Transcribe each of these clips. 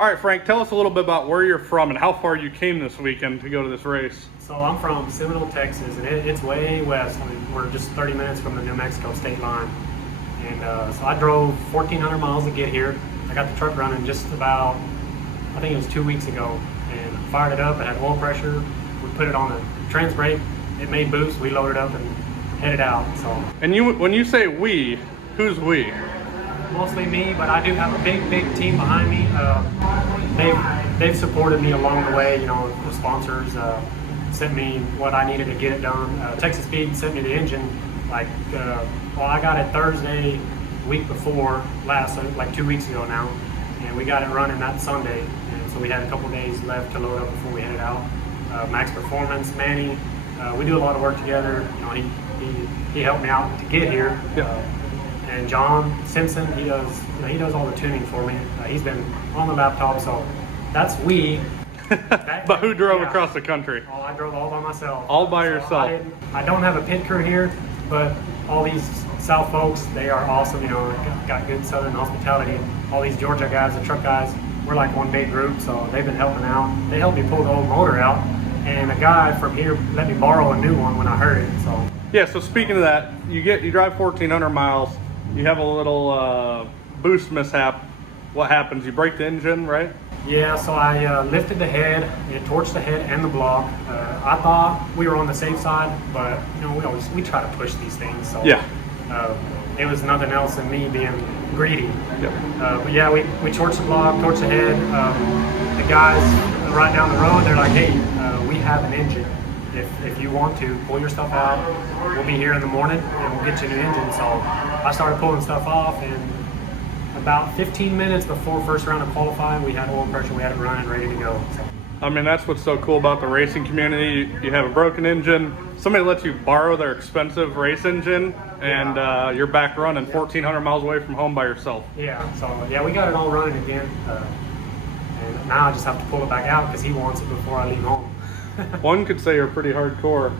All right, Frank, tell us a little bit about where you're from and how far you came this weekend to go to this race. So I'm from Seminole, Texas, and it's way west. I mean, we're just 30 minutes from the New Mexico state line. And so I drove 1,400 miles to get here. I got the truck running just about, I think it was 2 weeks ago, and fired it up. It had oil pressure. We put it on the trans brake. It made boost. We loaded up and headed out. So. And when you say we, who's we? Mostly me, but I do have a big team behind me. They've supported me along the way. You know, the sponsors sent me what I needed to get it done. Texas Speed sent me the engine. Like, well, I got it Thursday, week before last, like 2 weeks ago now, and we got it running that Sunday. And so we had a couple days left to load up before we headed out. Max Performance, Manny, we do a lot of work together. You know, he helped me out to get here. Yeah. And John Simpson, he does all the tuning for me. He's been on the laptop, so that's we. But who drove across the country? Oh, I drove all by myself. All by yourself. I don't have a pit crew here, but all these South folks, they are awesome. You know, got good Southern hospitality. All these Georgia guys, the truck guys, we're like one big group, so they've been helping out. They helped me pull the old motor out, and a guy from here let me borrow a new one when I heard it. So yeah. So speaking of that, you drive 1,400 miles. You have a little boost mishap. What happens? You break the engine, right? Yeah, so I lifted the head, it torched the head and the block. I thought we were on the safe side, but you know, we try to push these things. So yeah, it was nothing else than me being greedy. Yep. But yeah, we torched the block, torched the head. The guys right down the road, they're like, hey, we have an engine. If you want to pull your stuff out, we'll be here in the morning and we'll get you a new engine. So I started pulling stuff off, and about 15 minutes before first round of qualifying, we had oil pressure, we had it running, ready to go. So. I mean, that's what's so cool about the racing community. You have a broken engine, somebody lets you borrow their expensive race engine, and you're back running 1,400 miles away from home by yourself. Yeah, so yeah, we got it all running again. And now I just have to pull it back out because he wants it before I leave home. One could say you're pretty hardcore.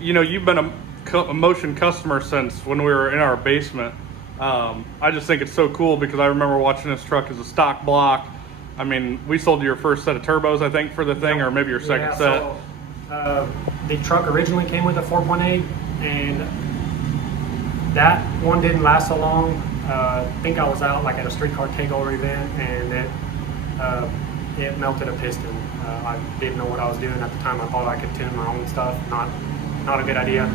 You know, you've been a Motion customer since when we were in our basement. I just think it's so cool because I remember watching this truck as a stock block. I mean, we sold you your first set of turbos, I think, for the thing, or maybe your second set. So, the truck originally came with a 4.8, and that one didn't last so long. I think I was out like at a streetcar takeover event, and it melted a piston. I didn't know what I was doing at the time. I thought I could tune my own stuff. Not a good idea.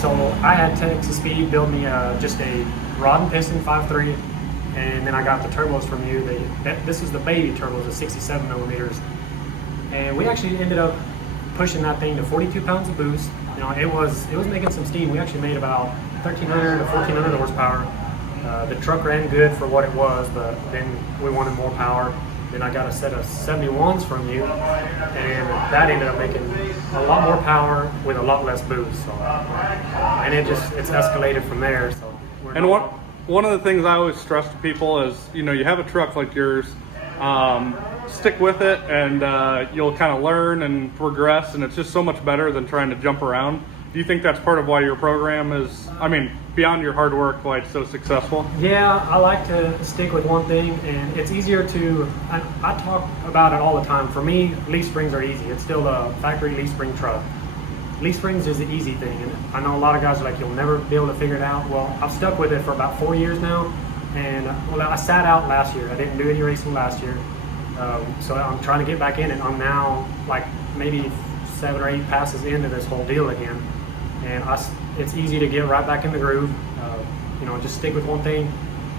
So I had Texas Speed build me just a rod and piston 5.3, and then I got the turbos from you. This is the baby turbos, the 67 millimeters, and we actually ended up pushing that thing to 42 pounds of boost. You know, it was making some steam. We actually made about 1,300 to 1,400 horsepower. The truck ran good for what it was, but then we wanted more power. Then I got a set of 71s from you, and that ended up making a lot more power with a lot less boost. So, and it's escalated from there. So, and one of the things I always stress to people is, you know, you have a truck like yours, stick with it, and you'll kind of learn and progress, and it's just so much better than trying to jump around. Do you think that's part of why your program is, I mean, beyond your hard work, why it's so successful? Yeah, I like to stick with one thing, and it's easier to, I talk about it all the time. For me, leaf springs are easy. It's still a factory leaf spring truck. Leaf springs is the easy thing, and I know a lot of guys are like, you'll never be able to figure it out. Well, I've stuck with it for about 4 years now, and well, I sat out last year. I didn't do any racing last year, so I'm trying to get back in it. I'm now like maybe 7 or 8 passes into this whole deal again. And it's easy to get right back in the groove. You know, just stick with one thing,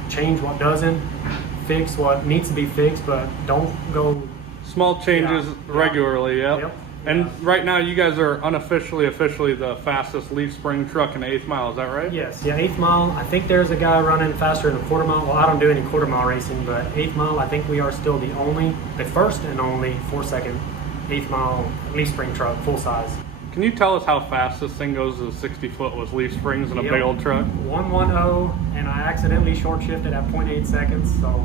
change what doesn't, fix what needs to be fixed, but don't go... Small changes regularly, yep. And right now you guys are officially the fastest leaf spring truck in the 8th mile, is that right? Yes, yeah, 8th mile. I think there's a guy running faster in the quarter mile. Well, I don't do any quarter mile racing, but 8th mile, I think we are still the first and only 4-second 8th mile leaf spring truck, full size. Can you tell us how fast this thing goes as 60 foot with leaf springs in a big old truck? 110, and I accidentally short shifted at 0.8 seconds, so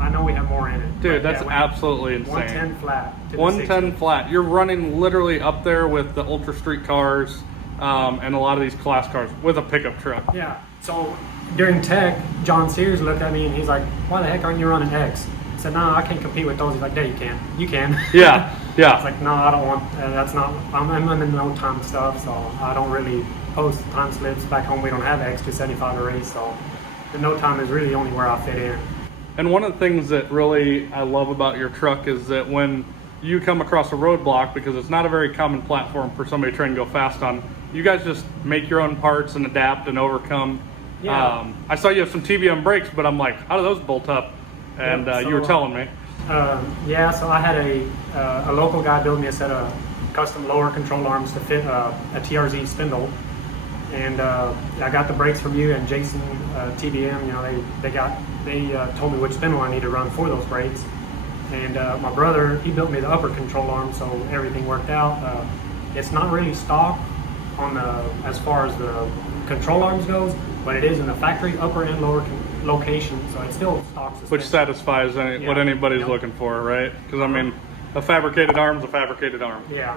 I know we have more in it. Dude, that's absolutely insane. 110 flat. 110 flat. You're running literally up there with the ultra street cars and a lot of these class cars with a pickup truck. Yeah, so during tech, John Sears looked at me and he's like, "Why the heck aren't you running X?" I said, "No, I can't compete with those." He's like, "Yeah, you can. You can." Yeah, yeah. I was like, "No, I don't want. That's not. I'm in the no time stuff, so I don't really post time slips. Back home, we don't have X275 to race, so the no time is really only where I fit in." And one of the things that really I love about your truck is that when you come across a roadblock, because it's not a very common platform for somebody trying to go fast on, you guys just make your own parts and adapt and overcome. Yeah. I saw you have some TBM brakes, but I'm like, how do those bolt up? And Yep, so, you were telling me. Yeah, so I had a local guy build me a set of custom lower control arms to fit a TRZ spindle, and I got the brakes from you and Jason TBM. You know, they told me which spindle I need to run for those brakes, and my brother, he built me the upper control arm, so everything worked out. It's not really stock on as far as the control arms goes, but it is in the factory upper and lower location, so it's still stock suspension. Which satisfies what anybody's looking for, right? Because I mean, a fabricated arm's a fabricated arm. Yeah.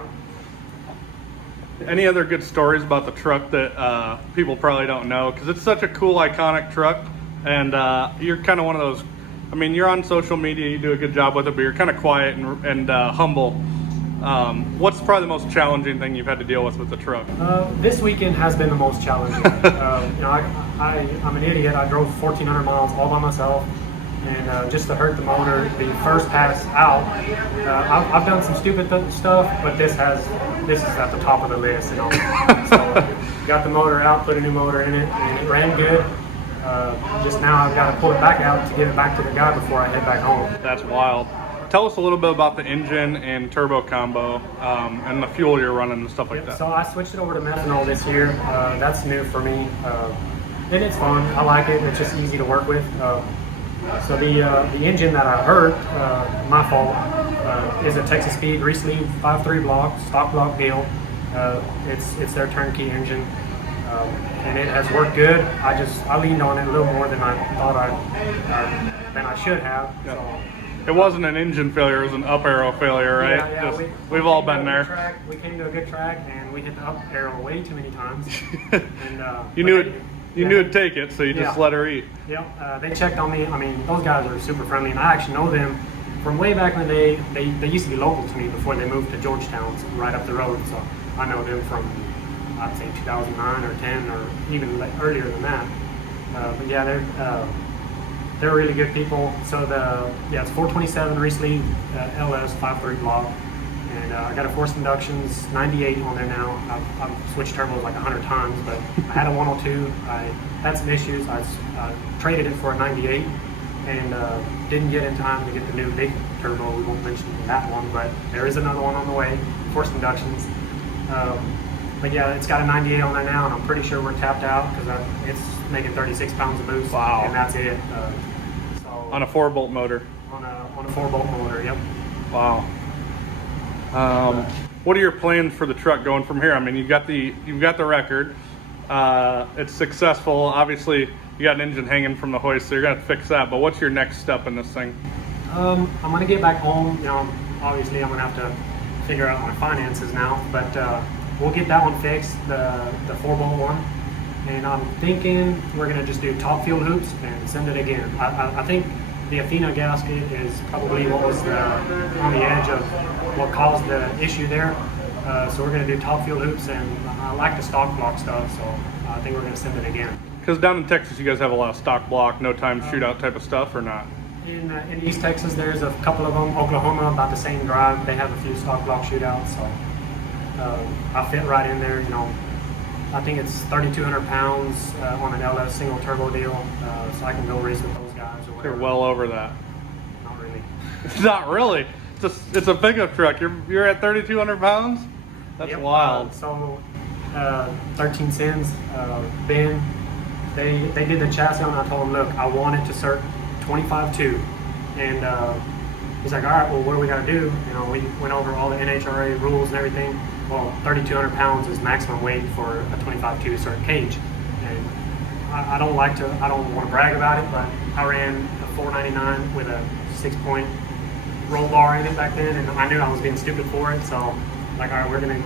Any other good stories about the truck that people probably don't know? Because it's such a cool, iconic truck, and you're kind of one of those. I mean, you're on social media, you do a good job with it, but you're kind of quiet and humble. What's probably the most challenging thing you've had to deal with the truck? This weekend has been the most challenging. You know, I'm an idiot. I drove 1,400 miles all by myself, and just to hurt the motor, the first pass out, I've done some stupid stuff, but this is at the top of the list. You know, so got the motor out, put a new motor in it, and it ran good. Just now I've got to pull it back out to give it back to the guy before I head back home. That's wild. Tell us a little bit about the engine and turbo combo and the fuel you're running and stuff like that. So I switched it over to methanol this year. That's new for me, and it's fun. I like it. It's just easy to work with. So the engine that I hurt, my fault, is a Texas Speed Resleeve 5.3 block, stock block deal. It's their turnkey engine. And it has worked good. I leaned on it a little more than I thought I should have. Yeah. So, it wasn't an engine failure; it was an up arrow failure, right? Yeah. We've all been there. We came to a good track, and we hit the up arrow way too many times. And you knew it'd take it, so you just let her eat. Yeah. They checked on me. I mean, those guys are super friendly, and I actually know them from way back in the day. They used to be local to me before they moved to Georgetown, so right up the road. So I know them from, I'd say 2009 or 10 or even earlier than that. But yeah, they're really good people. So it's 427 Resleeve LS 5.3 block, and I got a forced inductions 98 on there now. I've switched turbos like 100 times, but I had a 102. I had some issues. I traded it for a 98 and didn't get in time to get the new big turbo. We won't mention that one, but there is another one on the way. Forced inductions. But yeah, it's got a 98 on there now, and I'm pretty sure we're tapped out because it's making 36 pounds of boost. Wow. And that's it. On a 4-bolt motor. On a 4-bolt motor, yep. Wow. What are your plans for the truck going from here? I mean, you've got the record. It's successful. Obviously, you got an engine hanging from the hoist, so you're gonna fix that. But what's your next step in this thing? I'm gonna get back home. You know, obviously, I'm gonna have to figure out my finances now, but we'll get that one fixed, the 4-bolt one. And I'm thinking we're gonna just do top fuel hoops and send it again. I think the Athena gasket is probably what was on the edge of what caused the issue there. So we're gonna do top fuel hoops, and I like the stock block stuff, so I think we're gonna send it again. Because down in Texas, you guys have a lot of stock block, no time shootout type of stuff, or not? In East Texas, there's a couple of them. Oklahoma, about the same drive, they have a few stock block shootouts, so I fit right in there. You know, I think it's 3,200 pounds on an LS single turbo deal, so I can go race with those guys or whatever. You're well over that. Not really. Not really. It's a pickup truck. You're at 3,200 pounds. That's Yep. wild. So 13 Sins, Ben, they did the chassis on. I told them, look, I want it to cert 25.2, and he's like, all right, well, what do we got to do? You know, we went over all the NHRA rules and everything. Well, 3,200 pounds is maximum weight for a 25.2 cert cage, and I don't want to brag about it, but I ran a 499 with a 6-point roll bar in it back then, and I knew I was being stupid for it. So, like, all right, we're gonna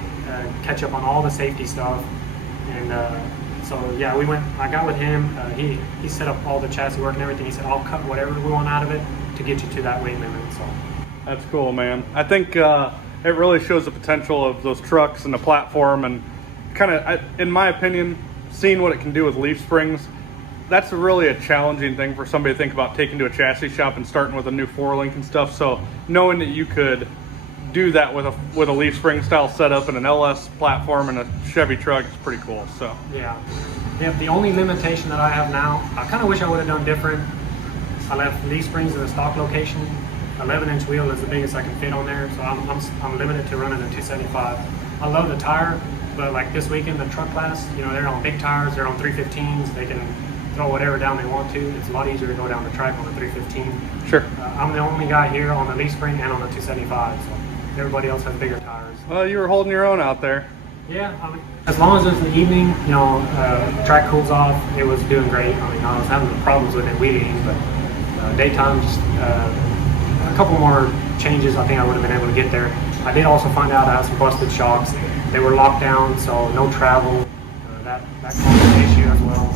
catch up on all the safety stuff, and So yeah, I got with him. He set up all the chassis work and everything. He said, I'll cut whatever we want out of it to get you to that weight limit. So That's cool, man. I think it really shows the potential of those trucks and the platform, and kind of, in my opinion, seeing what it can do with leaf springs. That's really a challenging thing for somebody to think about taking to a chassis shop and starting with a new 4-link and stuff. So knowing that you could do that with a leaf spring style setup and an LS platform and a Chevy truck is pretty cool. So yeah. The only limitation that I have now, I kind of wish I would have done different. I left leaf springs in the stock location. 11-inch wheel is the biggest I can fit on there, so I'm limited to running a 275. I love the tire, but like this weekend, the truck class, they're on big tires, they're on 315s, they can throw whatever down they want to. It's a lot easier to go down the track on a 315. Sure. I'm the only guy here on the leaf spring and on the 275, so everybody else has bigger tires. Well, you were holding your own out there. Yeah, as long as it's in the evening, track cools off, it was doing great. I was having problems with it wheeling, but daytime, just a couple more changes, I think I would have been able to get there. I did also find out I had some busted shocks. They were locked down, so no travel. That caused an issue as well.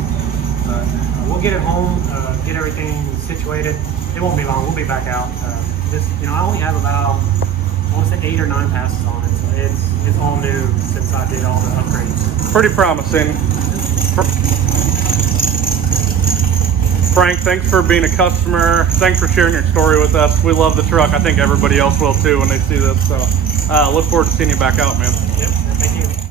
We'll get it home, get everything situated. It won't be long. We'll be back out. I only have about, I want to say 8 or 9 passes on it, so it's all new since I did all the upgrades. Pretty promising. Frank, thanks for being a customer. Thanks for sharing your story with us. We love the truck. I think everybody else will too when they see this. So look forward to seeing you back out, man. Yep. Thank you.